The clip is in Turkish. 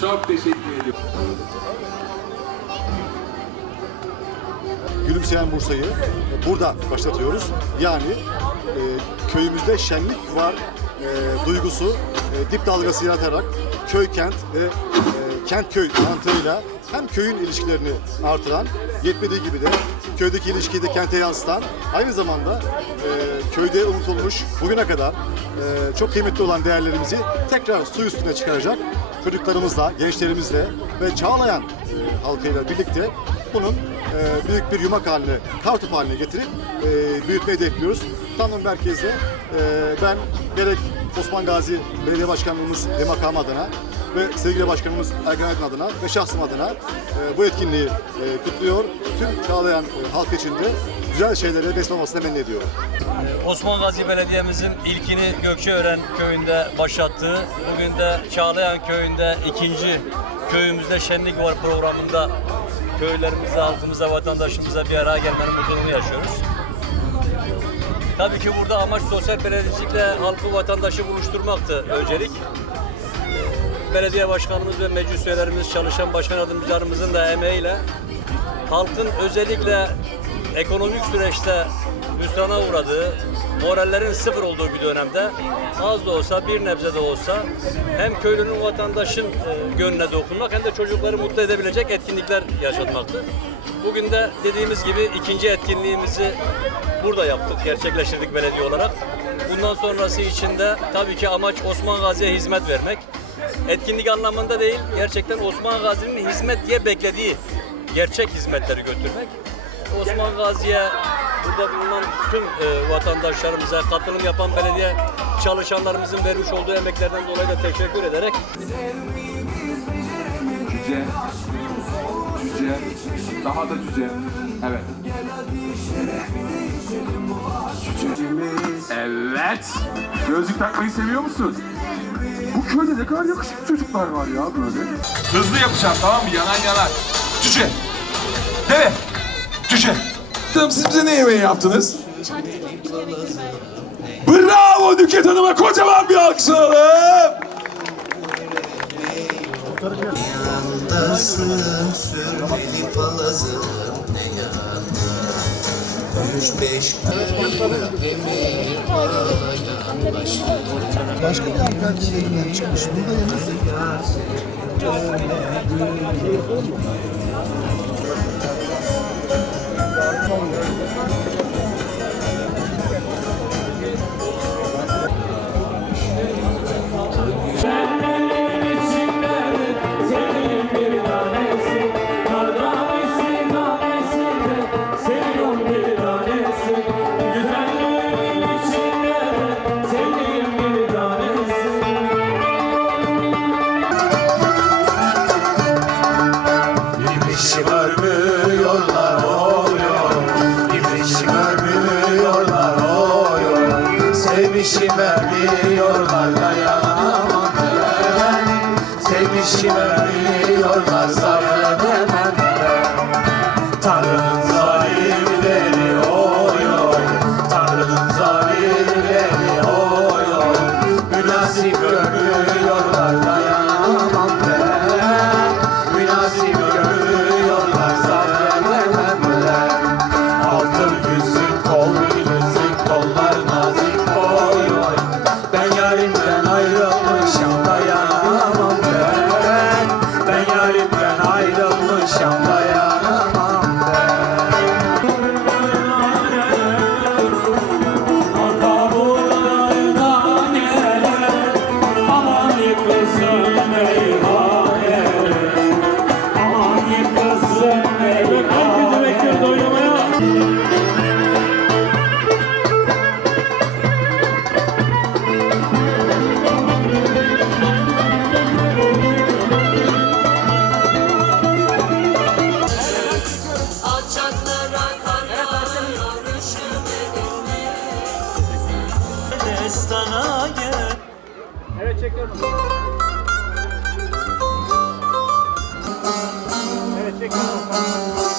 Çok teşekkür ediyorum. Gülümseyen Bursa'yı burada başlatıyoruz. Yani e, köyümüzde şenlik var e, duygusu e, dip dalgası yaratarak köy kent ve e, kent köy mantığıyla hem köyün ilişkilerini artıran yetmediği gibi de köydeki ilişkiyi de kente yansıtan aynı zamanda e, köyde unutulmuş bugüne kadar e, çok kıymetli olan değerlerimizi tekrar su üstüne çıkaracak çocuklarımızla, gençlerimizle ve Çağlayan e, halkıyla birlikte bunun e, büyük bir yumak haline, kartopu haline getirip e, büyütmeyi hedefliyoruz. Tanrım merkezde ben gerek Osman Gazi Belediye Başkanlığımız ve makam adına ve sevgili başkanımız Ergen Aydın adına ve şahsım adına e, bu etkinliği e, kutluyor. Tüm Çağlayan e, halk içinde güzel şeylere vesile olmasını temenni ediyorum. Osman Gazi Belediye'mizin ilkini Gökçeören köyünde başlattığı, bugün de Çağlayan köyünde ikinci köyümüzde şenlik var programında köylerimize, halkımıza, vatandaşımıza bir araya gelmenin mutluluğunu yaşıyoruz. Tabii ki burada amaç sosyal belediyecilikle halkı, vatandaşı buluşturmaktı öncelik. Ee, Belediye başkanımız ve meclis üyelerimiz, çalışan başkan yardımcılarımızın da emeğiyle halkın özellikle ekonomik süreçte hüsrana uğradığı, morallerin sıfır olduğu bir dönemde az da olsa bir nebze de olsa hem köylünün vatandaşın e, gönlüne dokunmak hem de çocukları mutlu edebilecek etkinlikler yaşatmaktı. Bugün de dediğimiz gibi ikinci etkinliğimizi burada yaptık, gerçekleştirdik belediye olarak. Bundan sonrası için de tabii ki amaç Osman Gazi'ye hizmet vermek. Etkinlik anlamında değil, gerçekten Osman Gazi'nin hizmet diye beklediği gerçek hizmetleri götürmek. Osman Gazi'ye burada bulunan tüm e, vatandaşlarımıza, katılım yapan belediye çalışanlarımızın vermiş olduğu emeklerden dolayı da teşekkür ederek Cüce. Cüce. Daha da cüce. Evet. Evet. Gözlük takmayı seviyor musun? Bu köyde ne kadar yakışıklı çocuklar var ya böyle. Hızlı yapacağım tamam mı? Yanan yanar. Cüce. Deve. Cüce. Tamam siz bize ne yemeği yaptınız? Bravo Nüket Hanım'a kocaman bir alkış alalım. Yandasın sürmeli palazın ne yanında Üç beş Başka bir hanımefendiyle çıkmış burada İbrişi oy Sevmişim vermiyorlar dayanamam. Ben Sevmişim vermiyorlar Destana gel Evet çekiyorum. Evet çekiyorum.